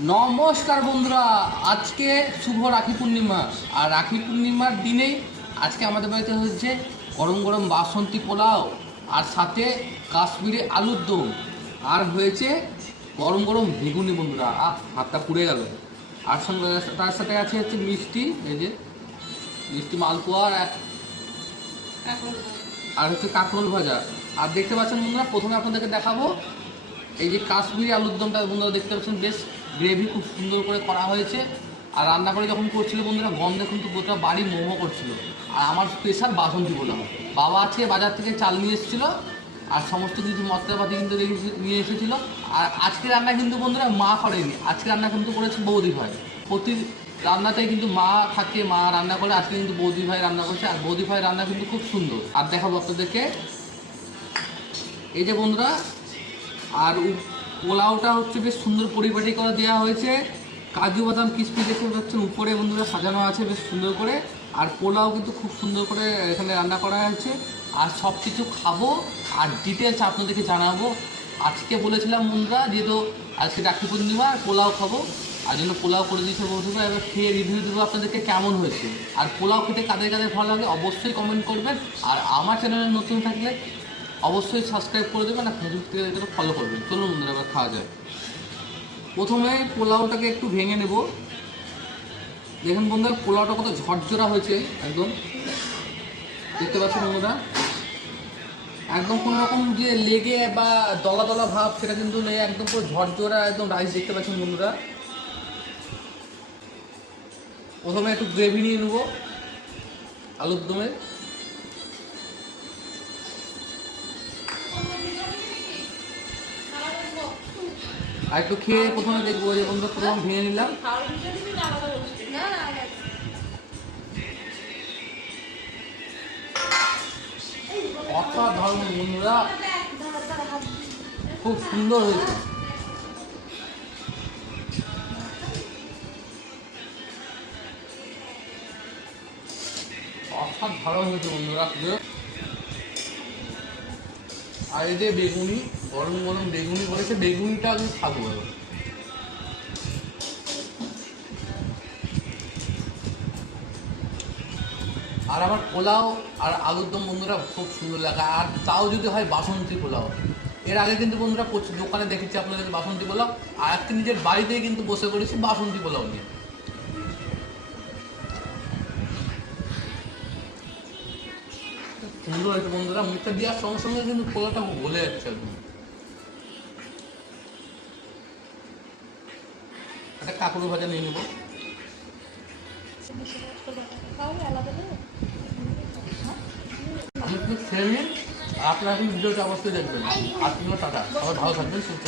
নমস্কার বন্ধুরা, আজকে শুভ রাখি পূর্ণিমা। আর রাখি পূর্ণিমার দিনেই আজকে আমাদের বাড়িতে হচ্ছে গরম গরম বাসন্তী পোলাও আর সাথে কাশ্মীরি আলুর দম। আর হয়েছে গরম গরম বেগুনি বন্ধুরা, আহ, হাতটা পুড়ে গেল। আর সঙ্গে তার সাথে আছে হচ্ছে মিষ্টি, এই যে মিষ্টি মালপোয়া আর আর হচ্ছে কাঁকরোল ভাজা। আর দেখতে পাচ্ছেন বন্ধুরা, প্রথমে আপনাদেরকে দেখাবো এই যে কাশ্মীরি আলুর দমটা বন্ধুরা দেখতে পাচ্ছেন বেশ গ্রেভি খুব সুন্দর করে করা হয়েছে। আর রান্না করে যখন করছিল বন্ধুরা, গন্ধে কিন্তু গোটা বাড়ি মোমো করছিল। আর আমার স্পেশাল বাসন্তী বললাম বাবা আজকে বাজার থেকে চাল নিয়ে এসেছিল, আর সমস্ত কিছু মশলাপাতি কিন্তু নিয়ে এসেছিল। আর আজকে রান্না কিন্তু বন্ধুরা মা করেনি। আজকে রান্না কিন্তু করেছে বৌদি ভাই। প্রতি রান্নাতেই কিন্তু মা থাকে, মা রান্না করে, আজকে কিন্তু বৌদি ভাই রান্না করছে। আর বৌদি ভাই রান্না কিন্তু খুব সুন্দর। আর দেখাবো আপনাদেরকে। এই যে বন্ধুরা, আর পোলাওটা হচ্ছে বেশ সুন্দর পরিপাটি করে দেওয়া হয়েছে। কাজু বাদাম কিশমিশ দেখতে পাচ্ছেন উপরে বন্ধুরা সাজানো আছে বেশ সুন্দর করে। আর পোলাও কিন্তু খুব সুন্দর করে এখানে রান্না করা হয়েছে। আর সব কিছু খাব আর ডিটেলস আপনাদেরকে জানাব। আজকে বলেছিলাম বন্ধুরা যেহেতু আজকে রাখি পূর্ণিমা, আর পোলাও খাব। আর জন্য পোলাও করে দিয়েছে বন্ধুরা। এবার খেয়ে রিভিউ দেবো আপনাদেরকে কেমন হয়েছে। আর পোলাও খেতে কাদের কাদের ভালো লাগে অবশ্যই কমেন্ট করবেন। আর আমার চ্যানেলে নতুন থাকলে অবশ্যই সাবস্ক্রাইব করে দেবেন আর ফেসবুক থেকে দেখলে ফলো করবেন। চলুন বন্ধুরা, এবার খাওয়া যায় প্রথমে পোলাওটাকে একটু ভেঙে নেব। দেখুন বন্ধুরা, পোলাওটা কত ঝরঝরা হয়েছে, একদম। দেখতে পাচ্ছেন বন্ধুরা? একদম কোনো রকম যে লেগে বা দলা দলা ভাব, সেটা কিন্তু নেই, একদম পুরো ঝরঝরা, একদম রাইস দেখতে পাচ্ছেন বন্ধুরা। প্রথমে একটু গ্রেভি নিয়ে নেব, আলুর দমের আর একটু খেয়ে প্রথমে দেখব যে বন্ধু প্রথম ভেঙে নিলাম। অসাধারণ বন্ধুরা। খুব সুন্দর হয়েছে। অসাধারণ হয়েছে বন্ধুরা আর এই যে বেগুনি, গরম গরম বেগুনি করেছে বেগুনিটা আমি খাব আর আমার পোলাও আর আলুর দম বন্ধুরা খুব সুন্দর লাগে। আর তাও যদি হয় বাসন্তী পোলাও। এর আগে কিন্তু বন্ধুরা দোকানে দেখেছি আপনাদের বাসন্তী পোলাও। আর আজকে নিজের বাড়িতেই কিন্তু বসে করেছি বাসন্তী পোলাও নিয়ে। সুন্দর হয়েছে বন্ধুরা মুখটা দেওয়ার সঙ্গে সঙ্গে কিন্তু পোলাটা গলে যাচ্ছে একটা কাকুর ভাজা নিয়ে নেব। আমি ভিডিওটা অবশ্যই দেখবেন। আর তুমিও টাটা। সবাই ভালো থাকবেন, সুস্থ